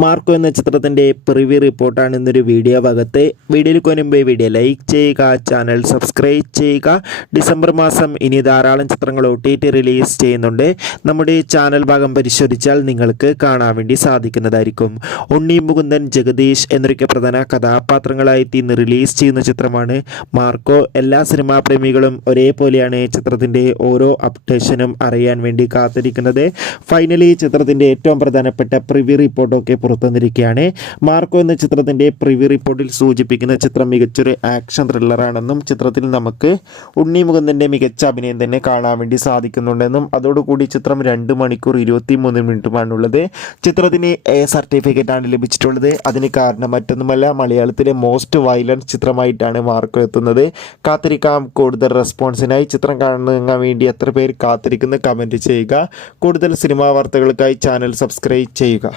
Marco എന്ന ചിത്രത്തിൻ്റെ preview റിപ്പോർട്ടാണ് ഇന്നൊരു വീഡിയോ ഭാഗത്ത്. വീഡിയോയിൽ കൊനുമ്പ് വീഡിയോ ലൈക്ക് ചെയ്യുക, ചാനൽ സബ്സ്ക്രൈബ് ചെയ്യുക. ഡിസംബർ മാസം ഇനി ധാരാളം ചിത്രങ്ങൾ OTT റിലീസ് ചെയ്യുന്നുണ്ട്. നമ്മുടെ ചാനൽ ഭാഗം പരിശോധിച്ചാൽ നിങ്ങൾക്ക് കാണാൻ വേണ്ടി സാധിക്കുന്നതായിരിക്കും. ഉണ്ണി മുകുന്ദൻ, ജഗദീഷ് എന്നൊക്കെ പ്രധാന കഥാപാത്രങ്ങളായി ഇന്ന് റിലീസ് ചെയ്യുന്ന ചിത്രമാണ് മാർക്കോ. എല്ലാ സിനിമാ പ്രേമികളും ഒരേപോലെയാണ് ചിത്രത്തിൻ്റെ ഓരോ അപ്ഡേഷനും അറിയാൻ വേണ്ടി കാത്തിരിക്കുന്നത്. ഫൈനലി ചിത്രത്തിൻ്റെ ഏറ്റവും പ്രധാനപ്പെട്ട പ്രിവ്യൂ റിപ്പോർട്ടൊക്കെ പുറത്തുവന്നിരിക്കുകയാണ്. മാർക്കോ എന്ന ചിത്രത്തിൻ്റെ പ്രിവ്യൂ റിപ്പോർട്ടിൽ സൂചിപ്പിക്കുന്ന ചിത്രം മികച്ചൊരു ആക്ഷൻ ത്രില്ലറാണെന്നും ചിത്രത്തിൽ നമുക്ക് ഉണ്ണി മുകുന്ദൻ്റെ മികച്ച അഭിനയം തന്നെ കാണാൻ വേണ്ടി സാധിക്കുന്നുണ്ടെന്നും അതോടുകൂടി ചിത്രം 2 മണിക്കൂർ 23 മിനിറ്റുമാണുള്ളത്. ചിത്രത്തിന് A സർട്ടിഫിക്കറ്റാണ് ലഭിച്ചിട്ടുള്ളത്. അതിന് കാരണം മറ്റൊന്നുമല്ല, മലയാളത്തിലെ മോസ്റ്റ് വയലൻസ് ചിത്രമായിട്ടാണ് മാർക്കോ എത്തുന്നത്. കാത്തിരിക്കാം കൂടുതൽ റെസ്പോൺസിനായി. ചിത്രം കാണാൻ വേണ്ടി എത്ര പേര് കാത്തിരിക്കുന്നു കമൻറ്റ് ചെയ്യുക. കൂടുതൽ സിനിമാ വാർത്തകൾക്കായി ചാനൽ സബ്സ്ക്രൈബ് ചെയ്യുക.